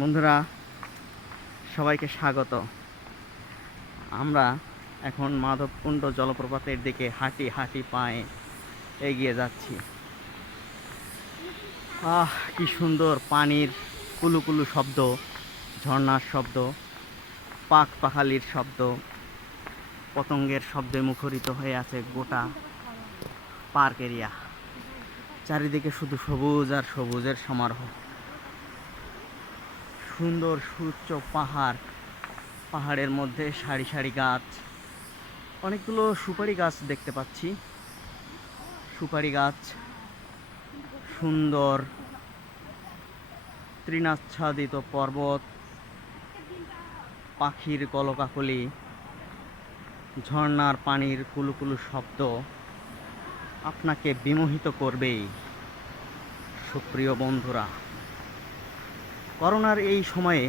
বন্ধুরা সবাইকে স্বাগত। আমরা এখন মাধবকুণ্ড জলপ্রপাতের দিকে হাঁটি হাঁটি পায়ে এগিয়ে যাচ্ছি। কি সুন্দর পানির কুলুকুলু শব্দ, ঝর্ণার শব্দ, পাখ পাখালির শব্দ, পতঙ্গের শব্দে মুখরিত হয়ে আছে গোটা পার্ক এরিয়া। চারিদিকে শুধু সবুজ আর সবুজের সমারোহ। সুন্দর সুউচ্চ পাহাড়, পাহাড়ের মধ্যে সারি সারি গাছ, অনেকগুলো সুপারি গাছ দেখতে পাচ্ছি। সুপারি গাছ, সুন্দর তৃণাচ্ছাদিত পর্বত, পাখির কলকাকলি, ঝর্ণার পানির কুলুকুলু শব্দ আপনাকে বিমোহিত করবেই। সুপ্রিয় বন্ধুরা, করোনার এই সময়ে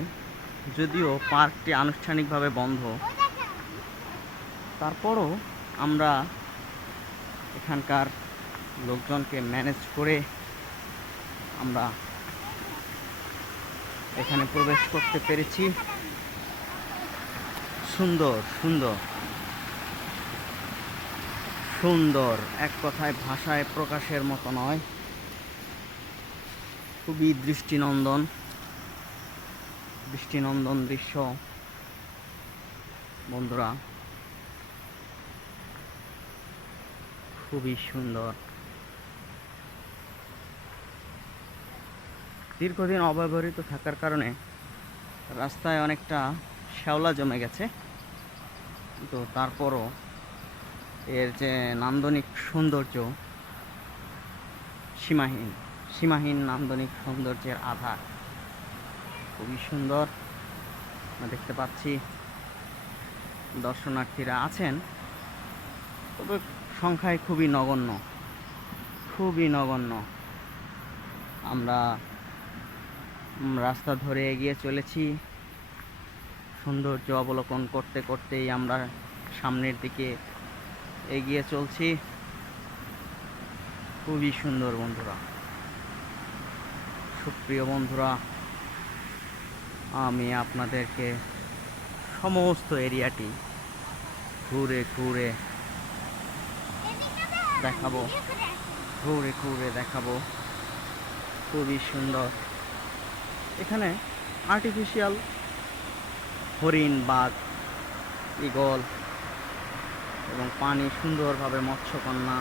যদিও পার্কটি আনুষ্ঠানিকভাবে বন্ধ, তারপরও আমরা এখানকার লোকজনকে ম্যানেজ করে আমরা এখানে প্রবেশ করতে পেরেছি। সুন্দর সুন্দর সুন্দর, এক কথায় ভাষায় প্রকাশের মতো নয়। খুবই দৃষ্টিনন্দন দৃশ্য বন্ধুরা, খুবই সুন্দর। দীর্ঘদিন অব্যবহৃত থাকার কারণে রাস্তায় অনেকটা শ্যাওলা জমে গেছে, কিন্তু তারপরও এর যে নান্দনিক সৌন্দর্য সীমাহীন নান্দনিক সৌন্দর্যের আধার। খুবই সুন্দর। আমরা দেখতে পাচ্ছি দর্শনার্থীরা আছেন, তবে সংখ্যায় খুবই নগণ্য। আমরা রাস্তা ধরে এগিয়ে চলেছি। সৌন্দর্য অবলোকন করতে করতেই আমরা সামনের দিকে এগিয়ে চলছি। খুবই সুন্দর বন্ধুরা। সুপ্রিয় বন্ধুরা, আমি আপনাদেরকে সমস্ত এরিয়াটি ঘুরে ঘুরে দেখাবো। খুবই সুন্দর। এখানে আর্টিফিশিয়াল হরিণ, বাঘ, ঈগল এবং পানি সুন্দরভাবে মৎস্যকন্যা,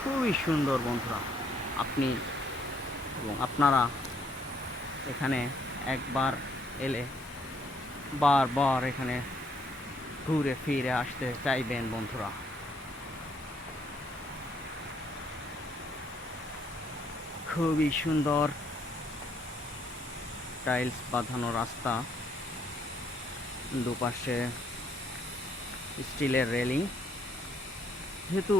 খুবই সুন্দর বন্ধুরা। আপনি এবং আপনারা এখানে একবার এলে বারবার এখানে ঘুরে ফিরে আসতে চাইবেন বন্ধুরা। খুবই সুন্দর টাইলস বাঁধানো রাস্তা, দুপাশে স্টিলের রেলিং। যেহেতু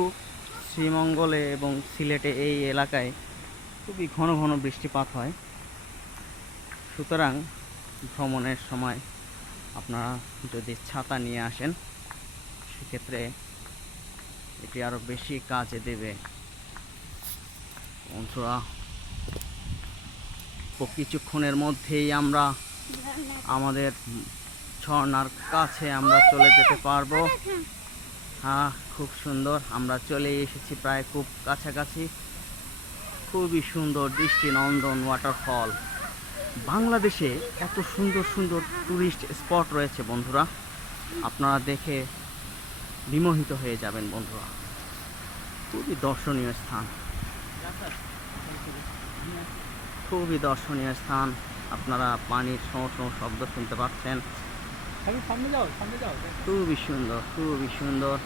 শ্রীমঙ্গলে এবং সিলেটে এই এলাকায় খুবই ঘন ঘন বৃষ্টিপাত হয়, সুতরাং ভ্রমণের সময় আপনারা যদি ছাতা নিয়ে আসেন, সেক্ষেত্রে এটি আরও বেশি কাজে দেবে বন্ধুরা। কিছুক্ষণের মধ্যেই আমরা আমাদের ঝর্ণার কাছে আমরা চলে যেতে পারবো। খুব সুন্দর, আমরা চলে এসেছি প্রায় খুব কাছাকাছি। খুবই সুন্দর দৃষ্টিনন্দন ওয়াটারফল। বাংলাদেশে এত সুন্দর সুন্দর টুরিস্ট স্পট রয়েছে বন্ধুরা, আপনারা দেখে বিমোহিত হয়ে যাবেন বন্ধুরা। খুবই দর্শনীয় স্থান। আপনারা পানির শোঁ শব্দ শুনতে পাচ্ছেন। খুবই সুন্দর।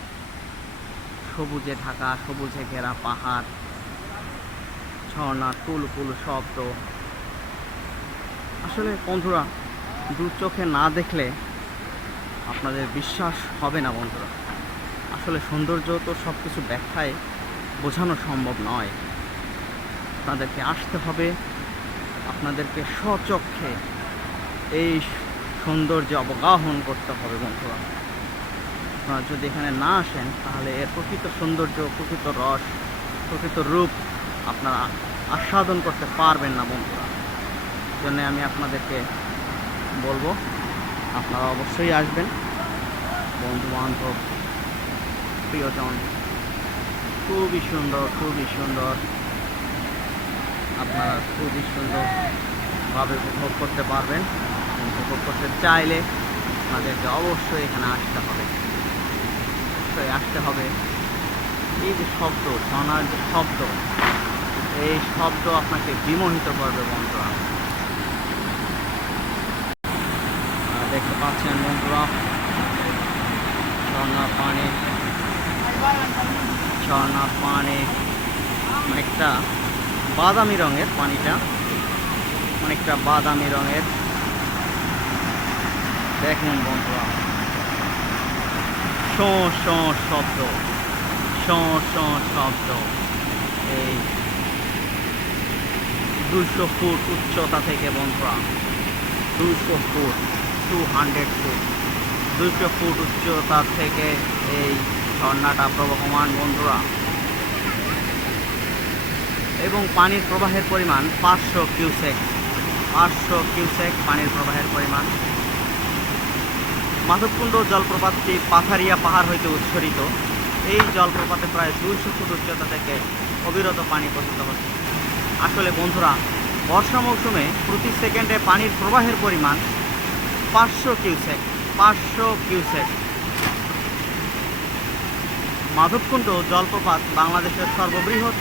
সবুজে ঢাকা, সবুজে ঘেরা পাহাড়, ঝর্ণার কুলকুলু শব্দ। আসলে বন্ধুরা, দু চোখে না দেখলে আপনাদের বিশ্বাস হবে না বন্ধুরা। আসলে সৌন্দর্য তো সব কিছু ব্যাখ্যায় বোঝানো সম্ভব নয়। আপনাদেরকে আসতে হবে, আপনাদেরকে স্বচক্ষে এই সৌন্দর্য অবগাহন করতে হবে বন্ধুরা। আপনারা যদি এখানে না আসেন, তাহলে এর প্রকৃত সৌন্দর্য, প্রকৃত রস, প্রকৃত রূপ আপনারা আস্বাদন করতে পারবেন না বন্ধুরা। জন্য আমি আপনাদেরকে বলবো আপনারা অবশ্যই আসবেন, বন্ধু বান্ধব প্রিয়জন। খুবই সুন্দর, খুবই সুন্দর, আপনারা খুবই সুন্দরভাবে উপভোগ করতে পারবেন। উপভোগ করতে চাইলে আপনাদেরকে অবশ্যই এখানে আসতে হবে, অবশ্যই আসতে হবে। এই যে শব্দ, ঝর্ণার যে শব্দ, এই শব্দ আপনাকে বিমোহিত করবে বন্ধুরা। দেখতে পাচ্ছেন বন্ধুরা ঝর্ণার পানি, ঝর্ণার পানি অনেকটা বাদামি রঙের, পানিটা অনেকটা বাদামি রঙের। দেখুন বন্ধুরা, শোঁ শোঁ শব্দ, শোঁ শোঁ শব্দ। এই 200 ফুট উচ্চতা থেকে বন্ধুরা, 200 ফুট, 200 ফুট, 200 ফুট উচ্চতা থেকে এই ঝর্ণাটা প্রবহমান বন্ধুরা। এবং পানির প্রবাহের পরিমাণ 500 কিউসেক, 500 কিউসেক পানির প্রবাহের পরিমাণ। মাধবকুণ্ড জলপ্রপাতটি পাথারিয়া পাহাড় হইতে উৎসরিত। এই জলপ্রপাতে প্রায় 200 ফুট উচ্চতা থেকে অবিরত পানি পতিত হচ্ছে। আসলে বন্ধুরা, বর্ষা মৌসুমে প্রতি সেকেন্ডে পানির প্রবাহের পরিমাণ 500 কিউসেক, 500 কিউসেক। মাধবকুণ্ড জলপ্রপাত বাংলাদেশের সর্ববৃহৎ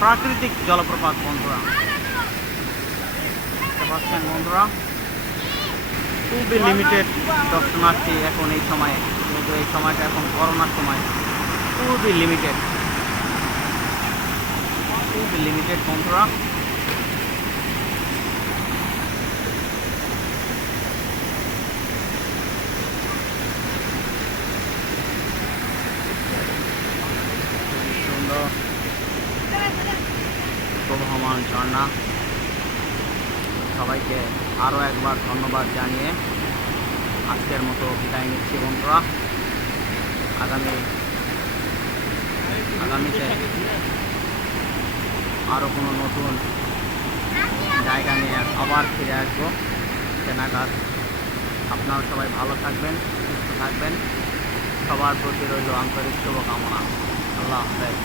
প্রাকৃতিক জলপ্রপাত বন্ধুরা। দেখতে পাচ্ছেন বন্ধুরা, খুবই লিমিটেড দর্শনার্থী এখন এই সময়ে, কিন্তু এই সময়টা এখন করোনার সময়, খুবই লিমিটেড, খুবই লিমিটেড বন্ধুরা। খুবই সুন্দর প্রবহমান ঝর্ণা। সবাইকে আরও একবার ধন্যবাদ জানিয়ে আজকের মতো বিদায় নিচ্ছি বন্ধুরা। আগামীতে আরও কোনো নতুন জায়গা নিয়ে আবার ফিরে আসবো কেনাকাট। আপনারা সবাই ভালো থাকবেন, সুস্থ থাকবেন, সবার প্রতি রইল আন্তরিক শুভকামনা। আল্লাহ হাফেজ।